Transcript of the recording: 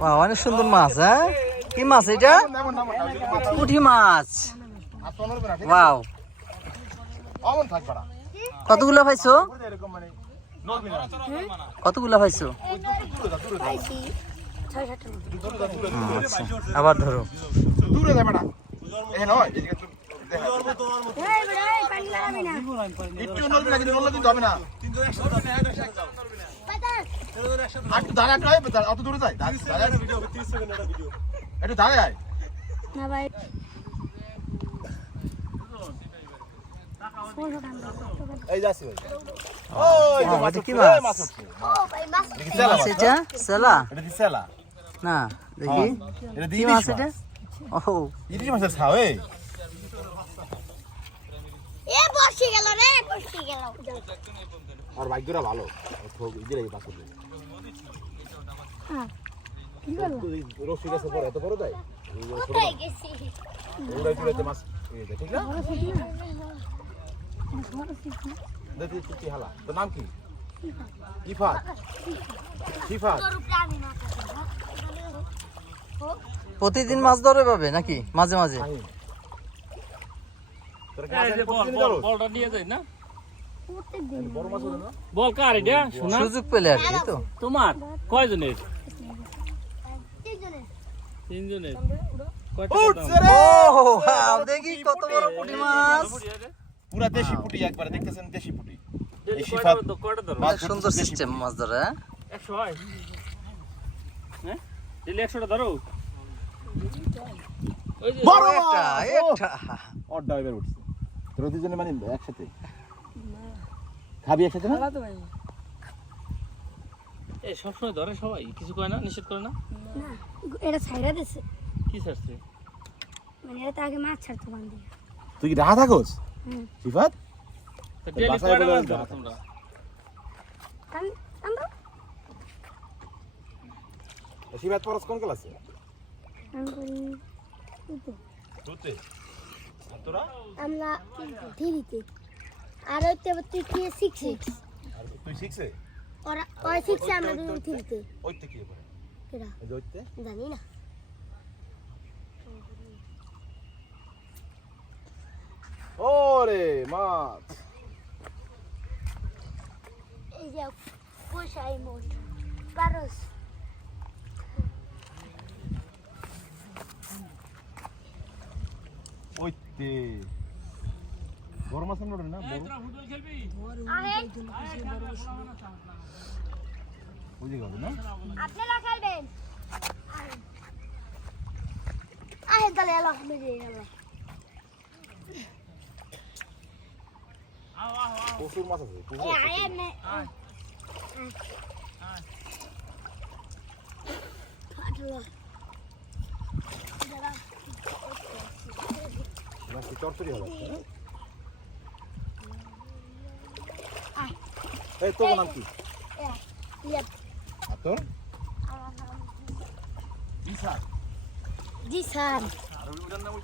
বাহ, অনেক সুন্দর মাছ। হ্যাঁ, কি মাছ এটা? পুঁটি মাছ। ওয়াও, কতগুলো পাইছো? কতগুলো পাইছো? আচ্ছা, আবার ধরো। অত দূরে যায় একটু দাঁড়ায় আয় না ভাই। এই যাচ্ছি ভাই। এটা কি মাছ? এটা সেলা? এটা কি সেলা? না, দেখি এটা কি মাছ এটা? ও, ইলিশ মাছের ছাও। এ বসে গেল রে, বসে গেল। আর ভাগ্যটা ভালো, ইদিরে পাশে হ্যাঁ কি বল? রশি গাছে পড়ে এত বড় দেয়। কোথায় গেছি? ওরা জুড়েতে মাছ এই দে, ঠিক না? দেখি কি হালা। তোর নাম কি? ইফাত। ইফাত। প্রতিদিন মাছ ধরে পাবে নাকি মাঝে মাঝে? তোর কাছে বলটা নিয়ে যাই না? বড় মাছ হলো না? বল কার এটা? শোনা সুযোগ পেলে আর কি। তো তোমার কয়জনের? তিনজনের। ও ওয়াও, দেখি কত বড় পুঁটি মাছ। পুরা দেশি পুঁটি একবারে দেখতেছেন, দেশি পুঁটি। ডেলি এই সিফাত কয়টা ধরো? অনেক সুন্দর সিস্টেম মাছ ধরে। 100 হয়। হ্যাঁ, ডেলি 100টা ধরো। ওই যে বড় একটা একটা অড্ডা এবার উঠছে। তোরা দুজনে মানে একসাথে খাবি একসাথে না? এই সবসময় ধরে সবাই, কিছু কয় না, নিষেধ করে না? না, এটা ছাইরা দিছে। কি ছাড়ছে? মানে এটা আগে মাছ ছাড়তো বান্ধি। তুই কি রাহা থাকোস? হুম। সিফাত তো ডেলি বাসায় কয়টা বলে মাছ দাও। ধরো তোমরা? আমরা সিফাত পরস কোন ক্লাসে? আমি করি তুতে। তোরা? আমরা থ্রিতে। আর ওইতে তুই কি 6 আর তুই শিখছে? ওরা ওই 6 আমরা দুই থ্রিতে। ওইতে কি করে? কেডা এই যে ওইতে? জানি না। ওরে মাছ। এই যে কোশাই মোট পারস। ওইতে। বড় মাছ না না? বড়। ফুটবল খেলবি? আহে বুঝি গেল না? আপনারা খেলবেন। আহে তাহলে এলো মেরে গেল। প্রচুর মাছ আছে। প্রচুর। এ আহে নে। ফাটলো। মাছ চরচরি হলো। এই তোর নাম কি? ইয়া আর তোর? জি স্যার। আর ওই নাম